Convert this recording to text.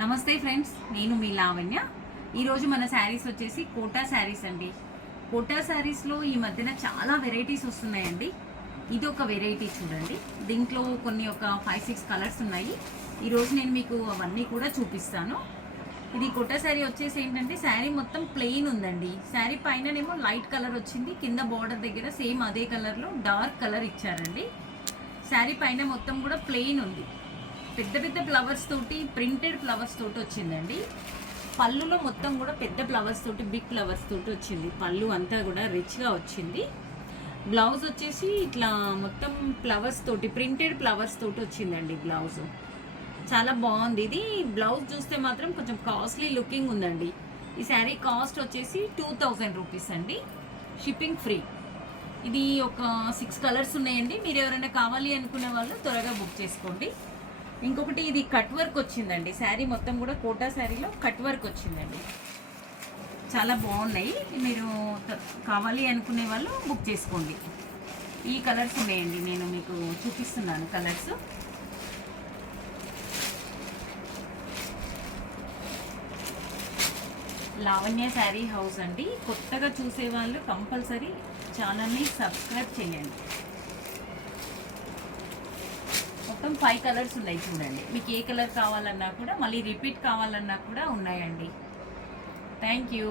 నమస్తే ఫ్రెండ్స్, నేను మీ లావణ్య. ఈరోజు మన శారీస్ వచ్చేసి కోటా శారీస్ అండి. కోటా శారీస్లో ఈ మధ్యన చాలా వెరైటీస్ వస్తున్నాయండి. ఇది ఒక వెరైటీ చూడండి. దీంట్లో కొన్ని ఒక 5-6 కలర్స్ ఉన్నాయి. ఈరోజు నేను మీకు అవన్నీ కూడా చూపిస్తాను. ఇది కోటా శారీ వచ్చేసి ఏంటంటే శారీ మొత్తం ప్లెయిన్ ఉందండి. శారీ పైననేమో లైట్ కలర్ వచ్చింది, కింద బార్డర్ దగ్గర సేమ్ అదే కలర్లో డార్క్ కలర్ ఇచ్చారండి. శారీ పైన మొత్తం కూడా ప్లెయిన్ ఉంది. పెద్ద పెద్ద ఫ్లవర్స్ తోటి, ప్రింటెడ్ ఫ్లవర్స్ తోటి వచ్చిందండి. పళ్ళులో మొత్తం కూడా పెద్ద ఫ్లవర్స్ తోటి, బిగ్ ఫ్లవర్స్ తోటి వచ్చింది. పళ్ళు అంతా కూడా రిచ్గా వచ్చింది. బ్లౌజ్ వచ్చేసి ఇట్లా మొత్తం ఫ్లవర్స్ తోటి, ప్రింటెడ్ ఫ్లవర్స్ తోటి వచ్చిందండి బ్లౌజ్. చాలా బాగుంది. ఇది బ్లౌజ్ చూస్తే మాత్రం కొంచెం కాస్ట్లీ లుకింగ్ ఉందండి. ఈ శారీ కాస్ట్ వచ్చేసి 2000 రూపీస్ అండి, షిప్పింగ్ ఫ్రీ. ఇది ఒక 6 కలర్స్ ఉన్నాయండి. మీరు ఎవరైనా కావాలి అనుకునే వాళ్ళు త్వరగా బుక్ చేసుకోండి. ఇంకొకటి ఇది కట్ వర్క్ వచ్చిందండి. శారీ మొత్తం కూడా కోటా శారీలో కట్ వర్క్ వచ్చిందండి. చాలా బాగున్నాయి. మీరు కావాలి అనుకునే వాళ్ళు బుక్ చేసుకోండి. ఈ కలర్స్ ఉన్నాయండి, నేను మీకు చూపిస్తున్నాను కలర్స్. లావణ్య శారీ హౌస్ అండి. కొత్తగా చూసేవాళ్ళు కంపల్సరీ ఛానల్ని సబ్స్క్రైబ్ చేయండి. మొత్తం 5 కలర్స్ ఉన్నాయి చూడండి. మీకు ఏ కలర్ కావాలన్నా కూడా, మళ్ళీ రిపీట్ కావాలన్నా కూడా ఉన్నాయండి. Thank you.